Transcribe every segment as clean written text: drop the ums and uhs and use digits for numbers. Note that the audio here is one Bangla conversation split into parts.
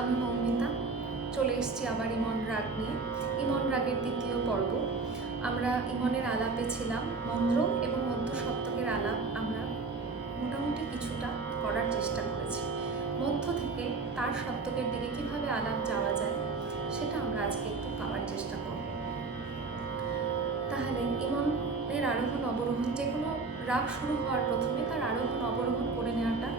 আমি মৌমিতা চলে এসেছি আবার ইমন রাগ নিয়ে। ইমন রাগের দ্বিতীয় পর্ব। আমরা ইমনের আলাপে ছিলাম। মন্দ্র এবং মধ্য সপ্তকের আলাপ আমরা মোটামুটি কিছুটা করার চেষ্টা করেছি। মধ্য থেকে তার সপ্তকের দিকে কিভাবে আলাপ যাওয়া যায় সেটা আমরা আজকে একটু পাওয়ার চেষ্টা করব। তাহলে ইমনের আরোহণ অবরোহণ, যে কোনো রাগ শুরু হওয়ার প্রথমে তার আরোহণ অবরোহণ করে নেওয়াটা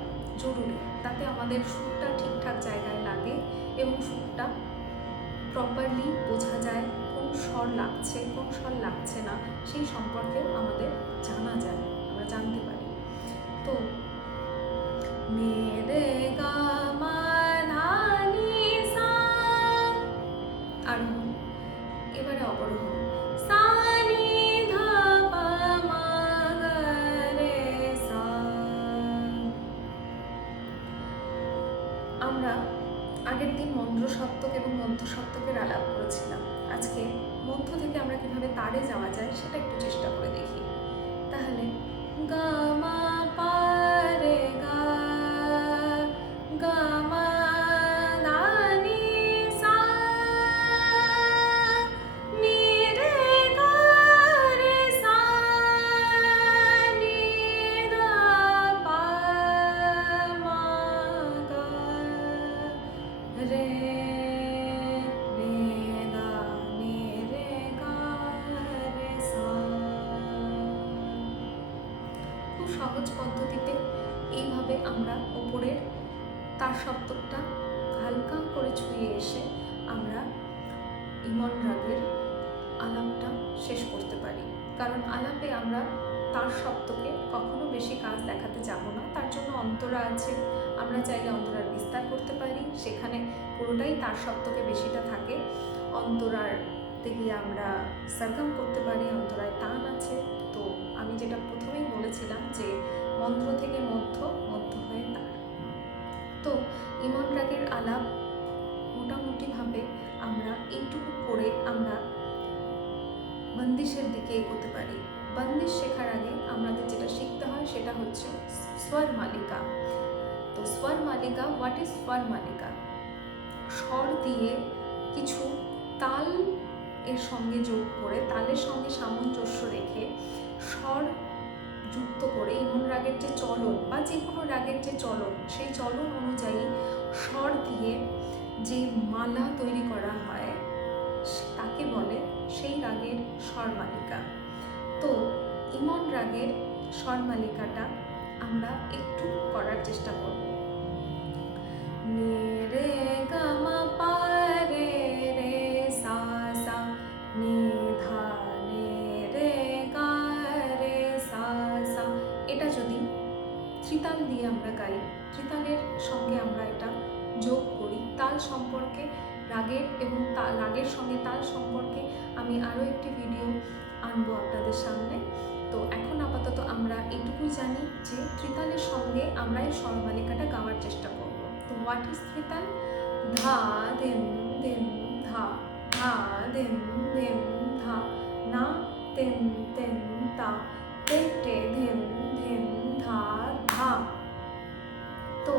জরুরি, তাতে আমাদের সুরটা ঠিকঠাক জায়গায় লাগে এবং সুরটা প্রপারলি বোঝা যায়, কোন স্বর লাগছে কোন স্বর লাগছে না সেই সম্পর্কেও আমাদের জানা যায়, আমরা জানতে পারি। তো মেরে গা মা ধা নি সা, আরোহণ। এবারে অবরোহণ, সা নি ধা পা মা গা রে সা। আমরা আগের দিন মন্দ্র সপ্তক এবং মধ্য সপ্তকের আলাপ করেছিলাম। আজকে মধ্য থেকে আমরা কিভাবে তারে যাওয়া যায় সেটা একটু চেষ্টা করে দেখি। তাহলে গা মা পা রে গা, গা মা ধা নি সা, নি রে গা রে সা, নি ধা পা মা গা রে, রে গা নি রে গা রে সা। খুব সহজ পদ্ধতিতে এইভাবে আমরা ওপরের তার সপ্তকটা হালকা করে ছুঁয়ে এসে আমরা ইমন রাগের আলাপটা শেষ করতে পারি। কারণ আলাপে আমরা তার সপ্তকে কখনো বেশি কাজ দেখাতে যাব না, তার জন্য অন্তরা আছে। আমরা চাইলে অন্তরার বিস্তার করতে পারি, সেখানে পুরোটাই তার সপ্তকে বেশিটা থাকে। অন্তরাতে গিয়ে আমরা সরগম করতে পারি, অন্তরায় টান আছে। তো আমি যেটা প্রথমেই বলেছিলাম যে মন্ত্র থেকে মধ্য, মধ্য হয়ে তার। তো ইমন রাগের আলাপ মোটামুটিভাবে আমরা এইটুকু করে আমরা বন্দিশের দিকে এগোতে পারি। বন্দিশ শেখার আগে আমাদের যেটা শিখতে হয় সেটা হচ্ছে স্বর মালিকা। তো স্বর মালিকা, হোয়াট ইজ স্বর মালিকা? স্বর দিয়ে কিছু তাল এর সঙ্গে যোগ করে, তালের সঙ্গে সামঞ্জস্য রেখে স্বর যুক্ত করে ইমন রাগের যে চলন বা যে কোনো রাগের যে চলন, সেই চলন অনুযায়ী স্বর দিয়ে যে মালা তৈরি করা হয় তাকে বলে সেই রাগের স্বর মালিকা। তো ইমন রাগের স্বর মালিকাটা আমরা একটু করার চেষ্টা করব। নি রে গা মা পা রে রে সা সা, নি ধা নি রে গা রে সা সা। এটা যদি ত্রিতাল দিয়ে আমরা গাই, ত্রিতালের সঙ্গে আমরা এটা যোগ করি, তাল সম্পর্কে রাগের এবং রাগের সঙ্গে তাল সম্পর্কে আমি আরও একটি ভিডিও আনবো আপনাদের সামনে। তো এখন আপাতত আমরা এটুকুই জানি যে ত্রিতালের সঙ্গে আমরা এই স্বরমালিকাটা গাওয়ার চেষ্টা করব। তো হোয়াট ইজ ত্রিতাল? ধা দেম দেম ধা, ধা দেম দেম ধা, না তেম তেম তা, তে টে ধেম ধেম ধা ধা। তো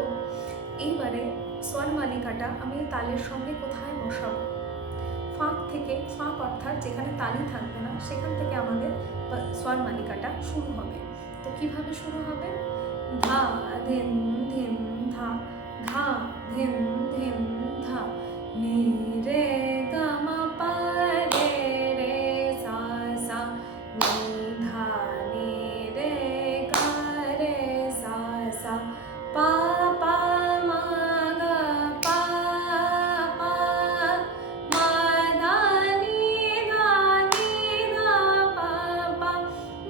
এইবারে স্বর মালিকাটা আমি তালের সঙ্গে কোথায় বসাবো? ফাঁক থেকে, ফাঁক অর্থাৎ যেখানে তালি থাকবে না সেখান থেকে আমাদের স্বর মালিকাটা শুরু হবে। তো কিভাবে শুরু হবে? ধা ধেম ধেম ধা, ধা ধেম ধেম ধা, নি রে গা মা পা রে রে সা সা, নি ধা নি রে গা রে সা সা, পা পা মা গা পা পা, মা ধা নি ধা পা পা,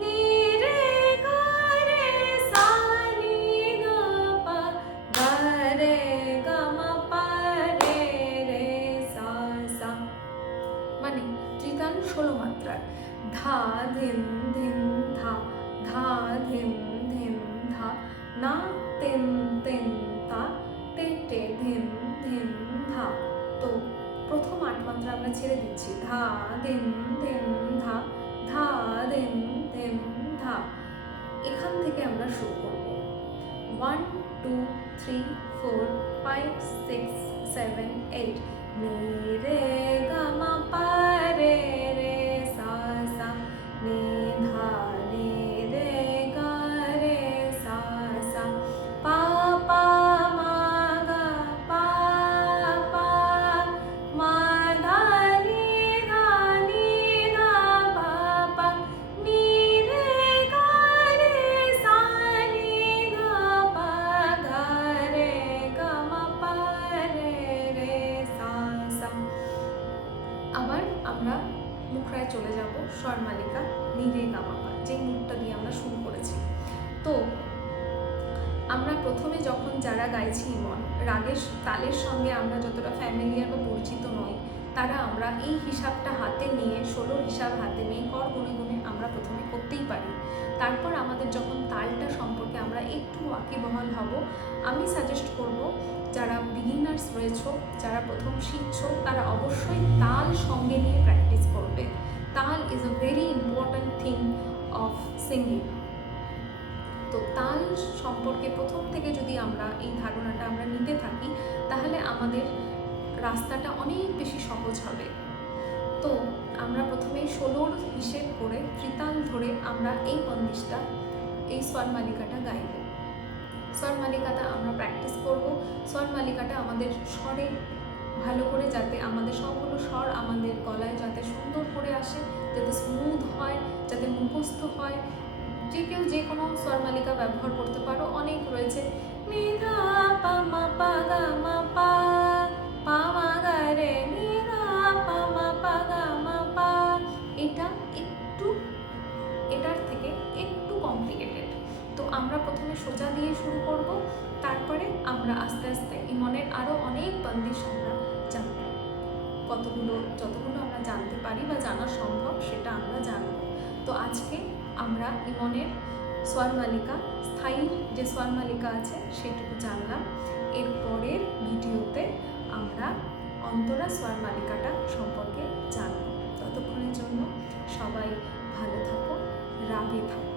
নি রে গা রে সা নি ধা পা, গা রে গা মা পা রে রে সা সা। মানে ত্রিতাল 16 মাত্রার। ধা ধেম ধেম ধা, ধা ধেম ধেম ধা, না তেম তেম তা, তে টে ধেম ধেম ধা। তো প্রথম 8 মাত্রা আমরা ছেড়ে দিচ্ছি। ধা ধেম ধেম ধা, ধা ধেম ধেম ধা। এখান থেকে আমরা শুরু করব। 1 2 3 4 5 6 7 8 ni re ga ma pa re re sa sa ni dha ni re ga re sa sa pa pa ma ga pa pa ma dha ni dha pa pa ni re ga re sa ni dha pa ga re ga ma pa re re sa sa। আবার আমরা মুখরায় চলে যাব স্বরমালিকা নি রে গা মা পা, যে মুখটা দিয়ে আমরা শুরু করেছি। তো আমরা প্রথমে যখন যারা গাইছি ইমন, রাগের তালের সঙ্গে আমরা যতটা ফ্যামিলিয়ার বা পরিচিত নই, তারা আমরা এই হিসাবটা হাতে নিয়ে 16 হিসাব হাতে নিয়ে কর গুনে গুনে আমরা প্রথমে করতেই পারি। তারপর আমাদের যখন তালটা সম্পর্কে আমরা একটু ওয়াকিবহাল হব, আমি সাজেস্ট করব যারা বিগিনার্স রয়েছো, যারা প্রথম শিখছো, তারা অবশ্যই তাল সঙ্গে নিয়ে প্র্যাকটিস করবে। তাল is a very important thing of singing. তো তাল সম্পর্কে প্রথম থেকে যদি আমরা এই ধারণাটা আমরা নিতে থাকি, তাহলে আমাদের রাস্তাটা অনেক বেশি সহজ হবে। তো আমরা প্রথমে 16 হিসেব করে ত্রিতাল ধরে আমরা এই বন্দিশটা, এই স্বরমালিকাটা গাইব। স্বরমালিকাটা আমরা প্র্যাকটিস করব। স্বরমালিকাটা আমাদের স্বরে ভালো করে, যাতে আমাদের সবগুলো স্বর আমাদের গলায় যাতে সুন্দর করে আসে, যাতে স্মুথ হয়, যাতে মুখস্থ হয়। যে কেউ যে কোনো স্বরমালিকা ব্যবহার করতে পারো, অনেক রয়েছে। নি ধা পা মা পা গা মা পা পা মা গা রে নি ধা পা মা পা গা মা পা। এটা একটু এটার থেকে একটু কমপ্লিকেটেড। তো আমরা প্রথমে সোজা দিয়ে শুরু করব, তারপরে আমরা আস্তে আস্তে ইমনের আরও অনেক বন্দিশ আমরা জানব। যতগুলো আমরা জানতে পারি বা জানা সম্ভব সেটা আমরা জানব। তো আজকে আমরা ইমনের স্বরমালিকা, স্থায়ী যে স্বরমালিকা আছে সেটুকু জানলাম। এর পরের ভিডিওতে আমরা অন্তরা স্বরমালিকাটা সম্পর্কে জানব। ততক্ষণের জন্য সবাই ভালো থাকো, রাগে থাকো।